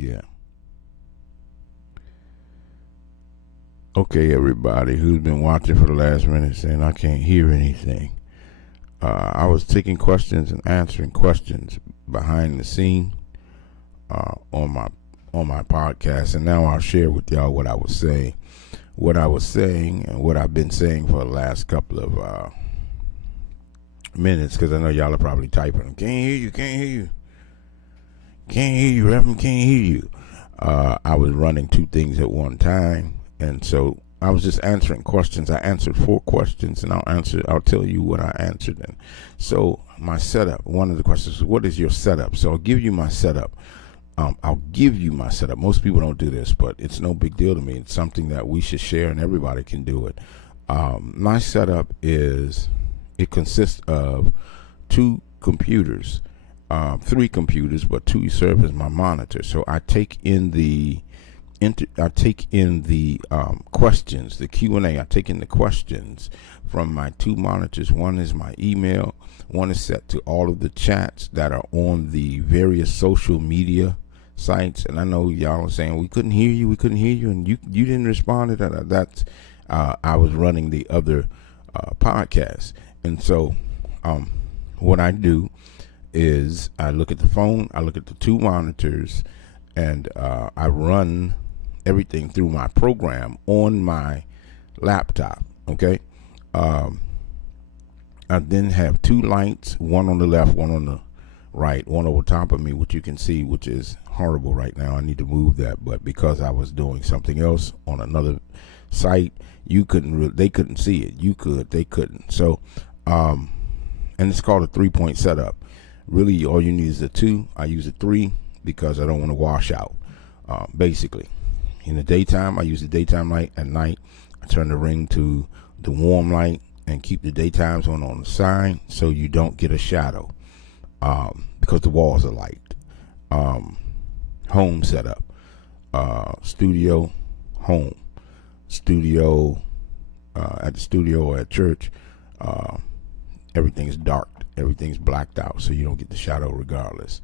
Yeah. Okay, everybody who's been watching for the last minute saying I can't hear anything. I was taking questions and answering questions behind the scene on my podcast, and now I'll share with y'all what I was saying. What I was saying and what I've been saying for the last couple of minutes, because I know y'all are probably typing, can't hear you, Reverend, can't hear you. I was running two things at one time, and so I was just answering questions. I answered 4 questions, and I'll tell you what I answered. And so my setup, one of the questions was, what is your setup? So I'll give you my setup. Most people don't do this, but it's no big deal to me. It's something that we should share, and everybody can do it. My setup it consists of 2 computers, 3 computers, but 2 serve as my monitor. So I take in the questions, the Q&A. I take in the questions from my 2 monitors. One is my email. One is set to all of the chats that are on the various social media sites. And I know y'all are saying we couldn't hear you, and you didn't respond to that. That's I was running the other podcast, and so what I do is I look at the phone, I look at the 2 monitors, and I run everything through my program on my laptop. Okay. I then have 2 lights, one on the left, one on the right, one over top of me, which you can see, which is horrible right now. I need to move that, but because I was doing something else on another site, they couldn't see it. You could, they couldn't. So, and it's called a 3-point setup. Really, all you need is a 2. I use a 3 because I don't want to wash out. Basically, in the daytime, I use the daytime light. At night, I turn the ring to the warm light and keep the daytimes on the side so you don't get a shadow, because the walls are light. Home setup, studio, home, studio, at the studio or at church, everything's dark, everything's blacked out, so you don't get the shadow regardless.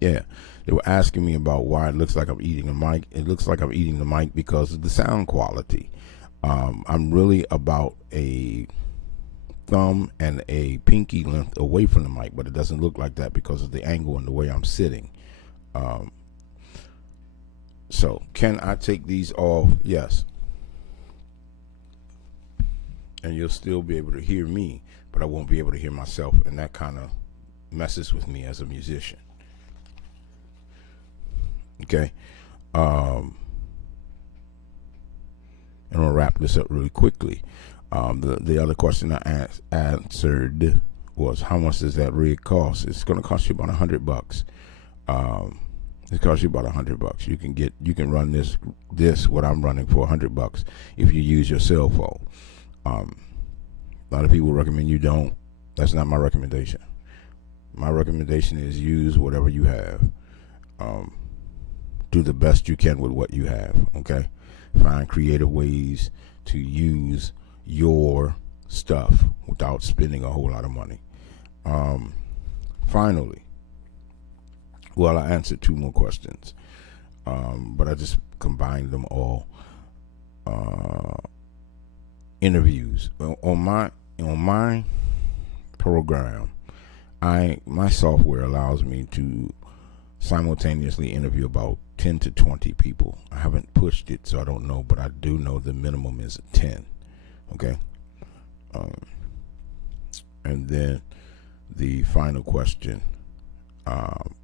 Yeah, they were asking me about why it looks like I'm eating a mic. It looks like I'm eating the mic because of the sound quality. I'm really about a thumb and a pinky length away from the mic, but it doesn't look like that because of the angle and the way I'm sitting. So can I take these off? Yes. And you'll still be able to hear me, but I won't be able to hear myself, and that kind of messes with me as a musician. Okay. And I'll wrap this up really quickly. The other question I answered was, how much does that rig cost? It's going to cost you about $100. It costs you about $100. You can run this what I'm running for $100 if you use your cell phone. A lot of people recommend you don't. That's not my recommendation. My recommendation is use whatever you have. Do the best you can with what you have. Okay, find creative ways to use your stuff without spending a whole lot of money. Finally, well, I answered 2 more questions, but I just combined them all. Interviews on my program. My software allows me to simultaneously interview about 10 to 20 people. I haven't pushed it, so I don't know, but I do know the minimum is 10. Okay. And then the final question.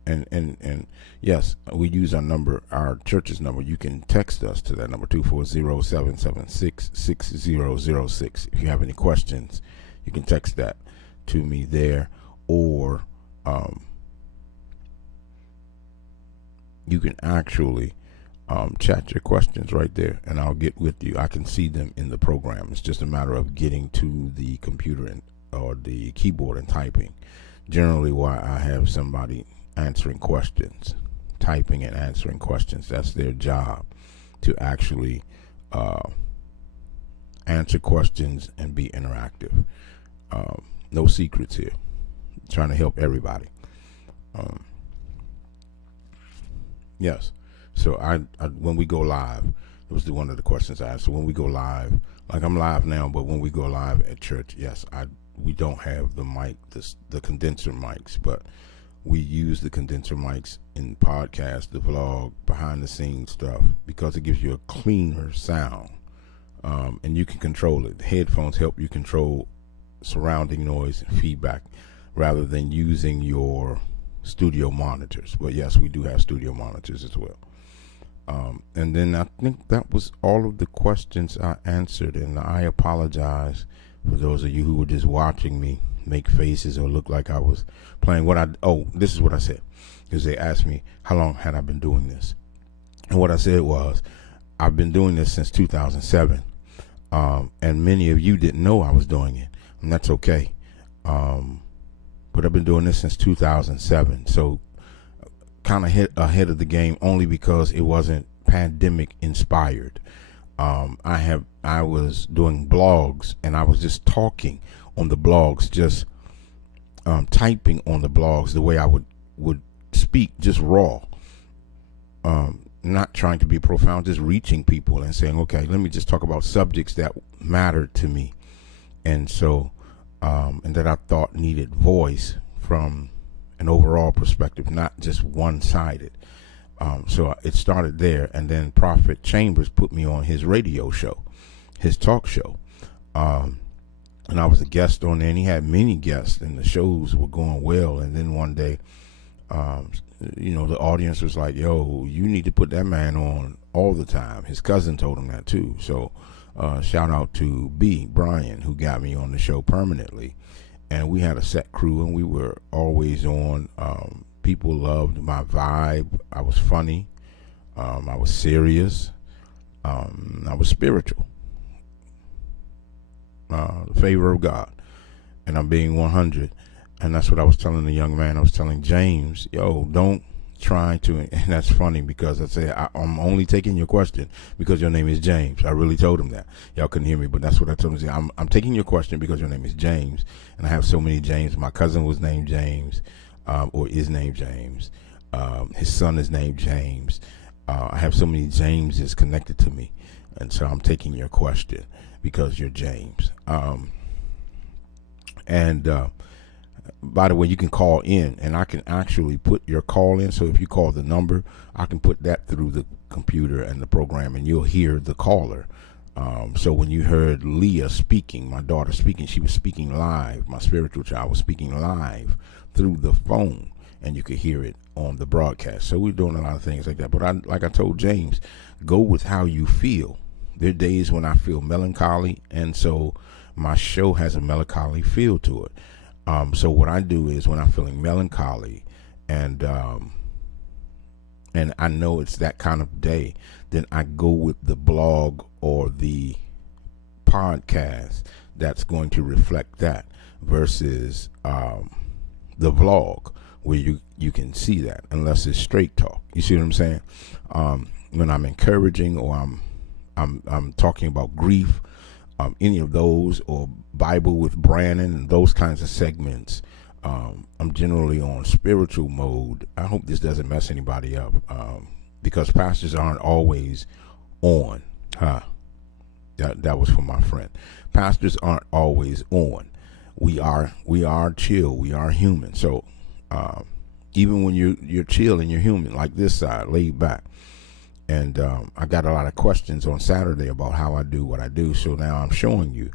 And yes, we use our church's number. You can text us to that number, 240-776-6006. If you have any questions, you can text that to me there, or you can actually chat your questions right there, and I'll get with you. I can see them in the program. It's just a matter of getting to the computer or the keyboard and typing. Generally, why I have somebody answering questions, typing and answering questions. That's their job, to actually answer questions and be interactive. No secrets here. I'm trying to help everybody. Yes. So I when we go live, it was one of the questions I asked. So when we go live, like I'm live now, but when we go live at church, yes, we don't have the mic, the condenser mics, but we use the condenser mics in podcast, the vlog, behind the scenes stuff, because it gives you a cleaner sound, and you can control it. The headphones help you control surrounding noise and feedback, rather than using your studio monitors. But yes, we do have studio monitors as well. And then I think that was all of the questions I answered, and I apologize for those of you who were just watching me make faces or look like I was playing. This is what I said, because they asked me how long had I been doing this, and what I said was, I've been doing this since 2007, and many of you didn't know I was doing it, and that's okay. But I've been doing this since 2007, so kind of hit ahead of the game, only because it wasn't pandemic inspired. I was doing blogs, and I was just talking on the blogs, just typing on the blogs the way I would speak, just raw, not trying to be profound, just reaching people and saying, okay, let me just talk about subjects that mattered to me, and so and that I thought needed voice from an overall perspective, not just one-sided. So it started there, and then Prophet Chambers put me on his radio show, his talk show, and I was a guest on there, and he had many guests, and the shows were going well. And then one day, the audience was like, yo, you need to put that man on all the time. His cousin told him that too. So shout out to Brian, who got me on the show permanently. And we had a set crew, and we were always on. People loved my vibe. I was funny. I was serious. I was spiritual. The favor of God. And I'm being 100. And that's what I was telling the young man. I was telling James, yo, don't try to, and that's funny, because I say I'm only taking your question because your name is James. I really told him that. Y'all couldn't hear me, but that's what I told him. I'm taking your question because your name is James, and I have so many James. My cousin was named James, or is named James. His son is named James. I have so many Jameses connected to me, and so I'm taking your question because you're James. By the way, you can call in, and I can actually put your call in. So if you call the number, I can put that through the computer and the program, and you'll hear the caller. So when you heard Leah speaking, my daughter speaking, she was speaking live. My spiritual child was speaking live through the phone, and you could hear it on the broadcast. So we're doing a lot of things like that. But like I told James, go with how you feel. There are days when I feel melancholy, and so my show has a melancholy feel to it. So what I do is, when I'm feeling melancholy and I know it's that kind of day, then I go with the blog or the podcast that's going to reflect that, versus the vlog, where you can see that, unless it's straight talk. You see what I'm saying? When I'm encouraging, or I'm talking about grief, any of those, or Bible with Brandon, and those kinds of segments, I'm generally on spiritual mode. I hope this doesn't mess anybody up, because pastors aren't always on. That was for my friend. Pastors aren't always on. We are chill. We are human. So even when you're chill and you're human, like this side, laid back. And I got a lot of questions on Saturday about how I do what I do. So now I'm showing you.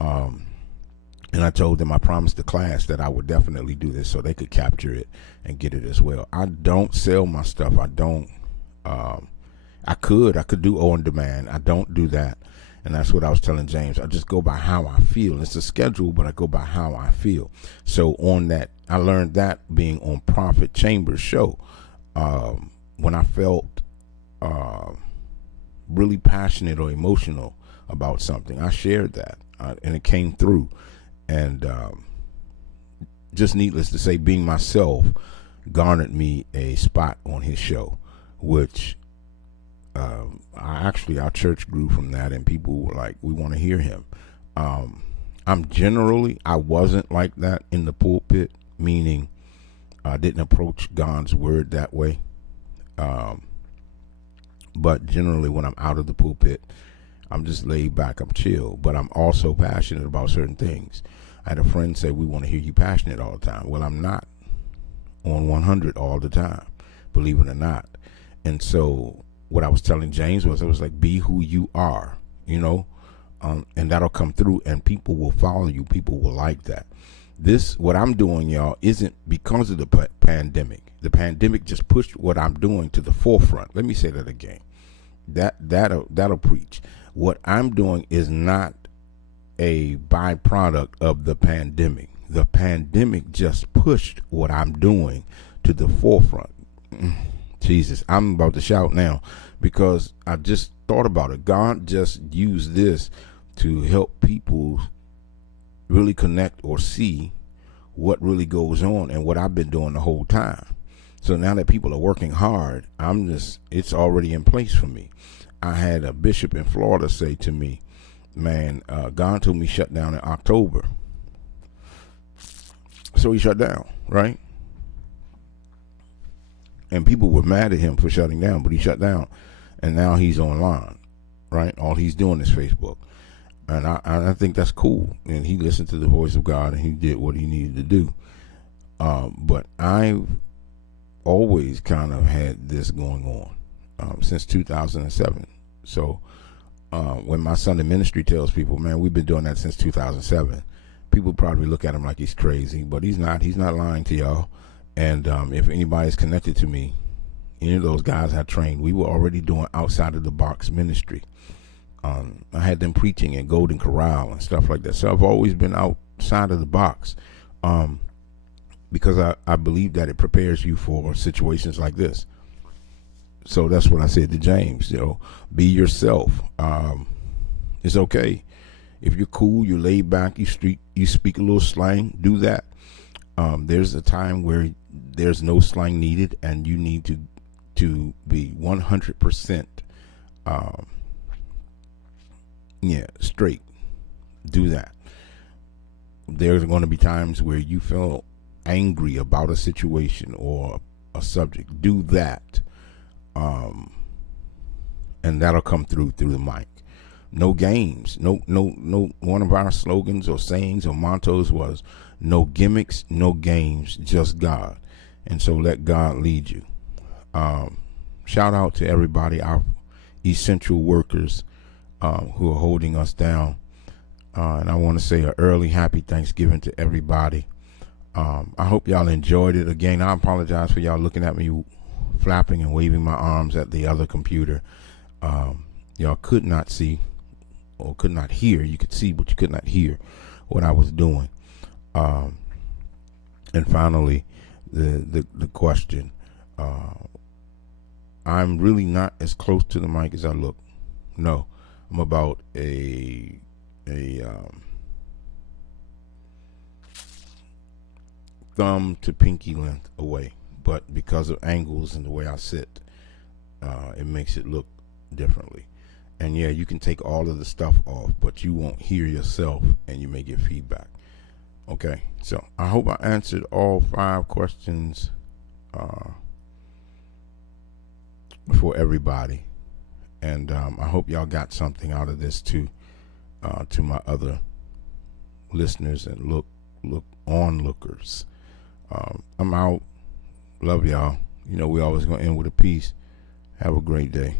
And I told them, I promised the class that I would definitely do this so they could capture it and get it as well. I don't sell my stuff. I don't. I could do on demand. I don't do that. And that's what I was telling James. I just go by how I feel. It's a schedule, but I go by how I feel. So on that, I learned that being on Prophet Chambers' show. When I felt really passionate or emotional about something, I shared that, and it came through. And just needless to say, being myself garnered me a spot on his show, which our church grew from that, and people were like, we want to hear him. I wasn't like that in the pulpit, meaning I didn't approach God's word that way. But generally, when I'm out of the pulpit, I'm just laid back, I'm chill. But I'm also passionate about certain things. I had a friend say, we want to hear you passionate all the time. Well, I'm not on 100 all the time, believe it or not. And so what I was telling James was, I was like, be who you are, and that'll come through, and people will follow you. People will like that. What I'm doing, y'all, isn't because of the pandemic. The pandemic just pushed what I'm doing to the forefront. Let me say that again. That'll preach. What I'm doing is not a byproduct of the pandemic. The pandemic just pushed what I'm doing to the forefront. Jesus, I'm about to shout now because I just thought about it. God just used this to help people really connect or see what really goes on and what I've been doing the whole time. So now that people are working hard, it's already in place for me. I had a bishop in Florida say to me, man, God told me shut down in October. So he shut down, right? And people were mad at him for shutting down, but he shut down. And now he's online, right? All he's doing is Facebook. And I think that's cool. And he listened to the voice of God and he did what he needed to do. But I've always kind of had this going on since 2007. So when my son in ministry tells people, man, we've been doing that since 2007, people probably look at him like he's crazy, but he's not. He's not lying to y'all. And if anybody's connected to me, any of those guys I trained, we were already doing outside of the box ministry. I had them preaching in Golden Corral and stuff like that. So I've always been outside of the box because I believe that it prepares you for situations like this. So that's what I said to James, be yourself. It's okay. If you're cool, you're laid back, you speak a little slang, do that. There's a time where there's no slang needed and you need to be 100% straight. Do that. There's going to be times where you feel angry about a situation or a subject. Do that. And that'll come through the mic. No games. No. One of our slogans or sayings or mottos was no gimmicks, no games, just God. And so let God lead you. Shout out to everybody, our essential workers who are holding us down. And I want to say an early happy Thanksgiving to everybody. I hope y'all enjoyed it. Again, I apologize for y'all looking at me flapping and waving my arms at the other computer. Y'all could not see or could not hear. You could see, but you could not hear what I was doing. And finally, the question. I'm really not as close to the mic as I look. No, I'm about a thumb to pinky length away, but because of angles and the way I sit, it makes it look differently. And yeah, you can take all of the stuff off, but you won't hear yourself and you may get feedback. Okay, so I hope I answered all 5 questions for everybody, and I hope y'all got something out of this too. To my other listeners and onlookers, I'm out. Love y'all. We always gonna end with a peace. Have a great day.